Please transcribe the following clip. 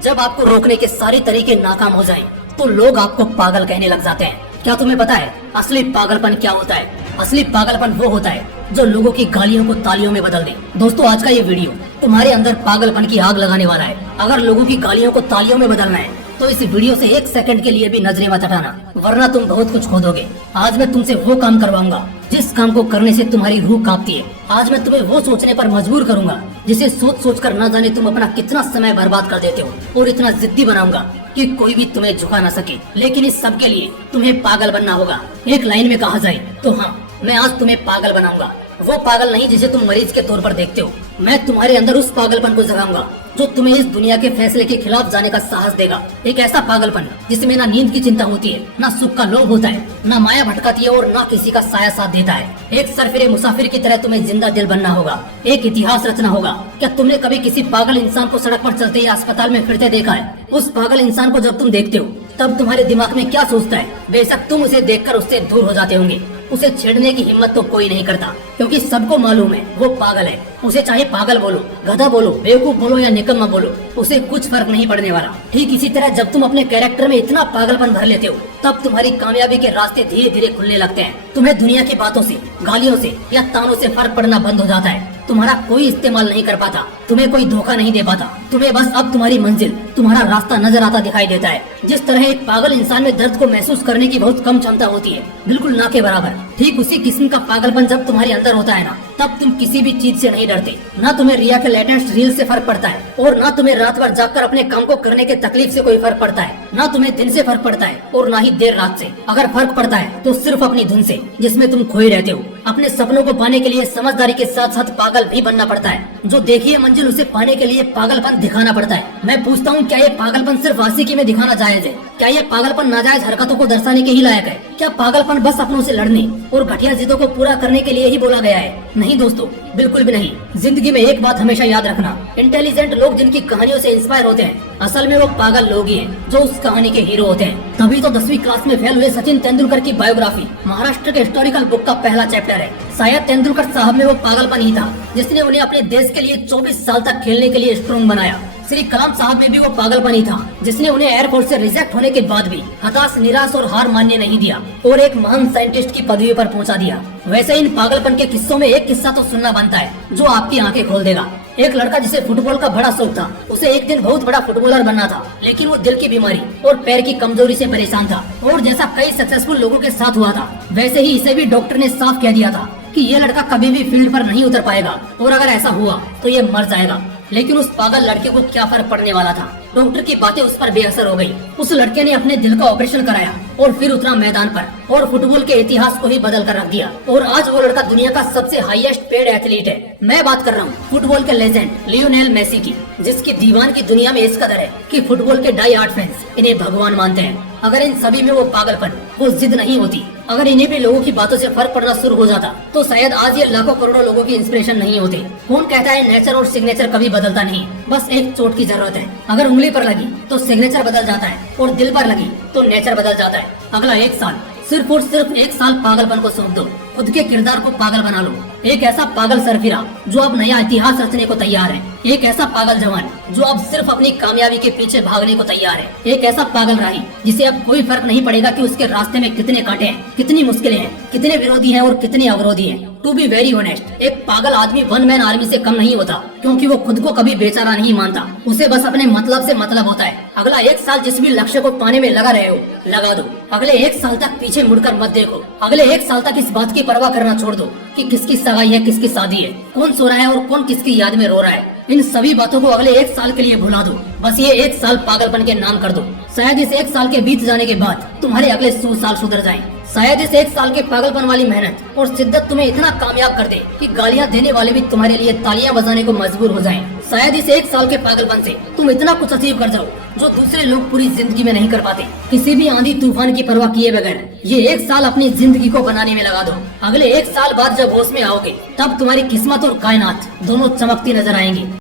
जब आपको रोकने के सारे तरीके नाकाम हो जाएं, तो लोग आपको पागल कहने लग जाते हैं। क्या तुम्हें पता है असली पागलपन क्या होता है? असली पागलपन वो होता है जो लोगों की गालियों को तालियों में बदल दे। दोस्तों, आज का ये वीडियो तुम्हारे अंदर पागलपन की आग लगाने वाला है। अगर लोगों की गालियों को तालियों में बदलना है तो इस वीडियो से 1 सेकंड के लिए भी नजरें मत हटाना, वरना तुम बहुत कुछ खो दोगे। आज मैं तुमसे वो काम करवाऊंगा जिस काम को करने से तुम्हारी रूह कांपती है। आज मैं तुम्हें वो सोचने पर मजबूर करूंगा जिसे सोच सोच कर न जाने तुम अपना कितना समय बर्बाद कर देते हो, और इतना जिद्दी बनाऊंगा कि कोई भी तुम्हें झुका न सके। लेकिन इस सब के लिए तुम्हें पागल बनना होगा। एक लाइन में कहा जाए तो हाँ, मैं आज तुम्हें पागल बनाऊंगा। वो पागल नहीं जिसे तुम मरीज के तौर पर देखते हो। मैं तुम्हारे अंदर उस पागलपन को जगाऊंगा जो तुम्हें इस दुनिया के फैसले के खिलाफ जाने का साहस देगा। एक ऐसा पागलपन जिसमें ना नींद की चिंता होती है, ना सुख का लोभ होता है, ना माया भटकाती है, और ना किसी का साया साथ देता है। एक सरफिरे मुसाफिर की तरह तुम्हें जिंदा दिल बनना होगा, एक इतिहास रचना होगा। क्या तुमने कभी किसी पागल इंसान को सड़क पर चलते या अस्पताल में फिरते देखा है? उस पागल इंसान को जब तुम देखते हो तब तुम्हारे दिमाग में क्या सोचता है? बेशक तुम उसे देखकर उससे दूर हो जाते होंगे। उसे छेड़ने की हिम्मत तो कोई नहीं करता, क्योंकि सबको मालूम है वो पागल है। उसे चाहे पागल बोलो, गधा बोलो, बेवकूफ बोलो या निकम्मा बोलो, उसे कुछ फर्क नहीं पड़ने वाला। ठीक इसी तरह जब तुम अपने कैरेक्टर में इतना पागलपन भर लेते हो तब तुम्हारी कामयाबी के रास्ते धीरे धीरे खुलने लगते हैं। तुम्हें दुनिया की बातों से, गालियों से या तानों से फर्क पड़ना बंद हो जाता है। तुम्हारा कोई इस्तेमाल नहीं कर पाता, तुम्हें कोई धोखा नहीं दे पाता। तुम्हें बस अब तुम्हारी मंजिल, तुम्हारा रास्ता नजर आता दिखाई देता है। जिस तरह एक पागल इंसान में दर्द को महसूस करने की बहुत कम क्षमता होती है, बिल्कुल ना के बराबर, ठीक उसी किस्म का पागलपन जब तुम्हारे अंदर होता है ना, तब तुम किसी भी चीज से नहीं डरते। ना तुम्हें रिया के लेटेस्ट रील से फर्क पड़ता है, और ना तुम्हें रात भर जागकर अपने काम को करने के तकलीफ से कोई फर्क पड़ता है। ना तुम्हें दिन से फर्क पड़ता है और ना ही देर रात से। अगर फर्क पड़ता है तो सिर्फ अपनी धुन से, जिसमें तुम खोए रहते हो। अपने सपनों को पाने के लिए समझदारी के साथ साथ पागल भी बनना पड़ता है। जो देखी है मंजिल, उसे पाने के लिए पागलपन दिखाना पड़ता है। मैं पूछता हूँ, क्या ये पागलपन सिर्फ आशिकी में दिखाना जायज है? क्या ये पागलपन नाजायज हरकतों को दर्शाने के ही लायक है? क्या पागलपन बस अपनों से लड़ने और घटिया जिद्दों को पूरा करने के लिए ही बोला गया है? नहीं दोस्तों, बिल्कुल भी नहीं। जिंदगी में एक बात हमेशा याद रखना, इंटेलिजेंट लोग जिनकी कहानियों से इंस्पायर होते हैं, असल में वो पागल लोग ही हैं जो उस कहानी के हीरो होते हैं। तभी तो 10वीं क्लास में फेल हुए सचिन तेंदुलकर की बायोग्राफी महाराष्ट्र के हिस्टोरिकल बुक का पहला चैप्टर है। शायद तेंदुलकर साहब में वो पागलपन ही था जिसने उन्हें अपने देश के लिए 24 साल तक खेलने के लिए स्ट्रॉन्ग बनाया। श्री कलाम साहब में भी वो पागलपन ही था जिसने उन्हें एयरफोर्स से रिजेक्ट होने के बाद भी हताश, निराश और हार मानने नहीं दिया और एक महान साइंटिस्ट की पदवी पर पहुंचा दिया। वैसे इन पागलपन के किस्सों में एक किस्सा तो सुनना बनता है जो आपकी आंखें खोल देगा। एक लड़का जिसे फुटबॉल का बड़ा शौक था, उसे एक दिन बहुत बड़ा फुटबॉलर बनना था, लेकिन वो दिल की बीमारी और पैर की कमजोरी से परेशान था। और जैसा कई सक्सेसफुल लोगों के साथ हुआ था, वैसे ही इसे भी डॉक्टर ने साफ कह दिया था कि ये लड़का कभी भी फील्ड पर नहीं उतर पाएगा, और अगर ऐसा हुआ तो ये मर जाएगा। लेकिन उस पागल लड़के को क्या फर्क पड़ने वाला था? डॉक्टर की बातें उस पर बेअसर हो गई। उस लड़के ने अपने दिल का ऑपरेशन कराया और फिर उतरा मैदान पर और फुटबॉल के इतिहास को ही बदल कर रख दिया। और आज वो लड़का दुनिया का सबसे हाईएस्ट पेड एथलीट है। मैं बात कर रहा हूँ फुटबॉल के लेजेंड लियोनेल मेसी की, जिसकी दीवान की दुनिया में इस कदर है कि फुटबॉल के डाई हार्ड फैंस इन्हें भगवान मानते हैं। अगर इन सभी में वो पागलपन, वो जिद नहीं होती, अगर इन्हें भी लोगों की बातों से फर्क पड़ना शुरू हो जाता, तो शायद आज ये लाखों करोड़ों लोगों की इंस्पिरेशन नहीं होते। कौन कहता है नेचर और सिग्नेचर कभी बदलता नहीं? बस एक चोट की जरूरत है। अगर उंगली पर लगी तो सिग्नेचर बदल जाता है, और दिल पर लगी तो नेचर बदल जाता है। अगला 1 साल, सिर्फ और सिर्फ 1 साल पागलपन को सौंप दो। खुद के किरदार को पागल बना लो। एक ऐसा पागल सरफिरा जो अब नया इतिहास रचने को तैयार है। एक ऐसा पागल जवान जो अब सिर्फ अपनी कामयाबी के पीछे भागने को तैयार है। एक ऐसा पागल राही जिसे अब कोई फर्क नहीं पड़ेगा कि उसके रास्ते में कितने कांटे हैं, कितनी मुश्किलें हैं, कितने विरोधी हैं और कितने अवरोधी हैं। टू बी वेरी ऑनेस्ट, एक पागल आदमी 1 मैन आर्मी से कम नहीं होता, क्योंकि वो खुद को कभी बेचारा नहीं मानता। उसे बस अपने मतलब से मतलब होता है। अगला 1 साल जिस भी लक्ष्य को पाने में लगा रहे हो, लगा दो। अगले 1 साल तक पीछे मुड़कर मत देखो। अगले 1 साल तक इस बात की परवाह करना छोड़ दो कि किसकी सगाई है, किसकी शादी है, कौन सो रहा है और कौन किसकी याद में रो रहा है। इन सभी बातों को अगले 1 साल के लिए भुला दो। बस ये 1 साल पागलपन के नाम कर दो। शायद इस 1 साल के बीत जाने के बाद तुम्हारे अगले 100 साल सुधर जाएं। शायद इस 1 साल के पागलपन वाली मेहनत और शिद्दत तुम्हें इतना कामयाब कर दे कि गालियां देने वाले भी तुम्हारे लिए तालियां बजाने को मजबूर हो जाएं। शायद इस 1 साल के पागलपन से तुम इतना कुछ अचीव कर जाओ जो दूसरे लोग पूरी जिंदगी में नहीं कर पाते। किसी भी आंधी तूफान की परवाह किए बगैर ये 1 साल अपनी जिंदगी को बनाने में लगा दो। अगले 1 साल बाद जब होश में आओगे, तब तुम्हारी किस्मत और कायनात दोनों चमकती नजर आएंगी।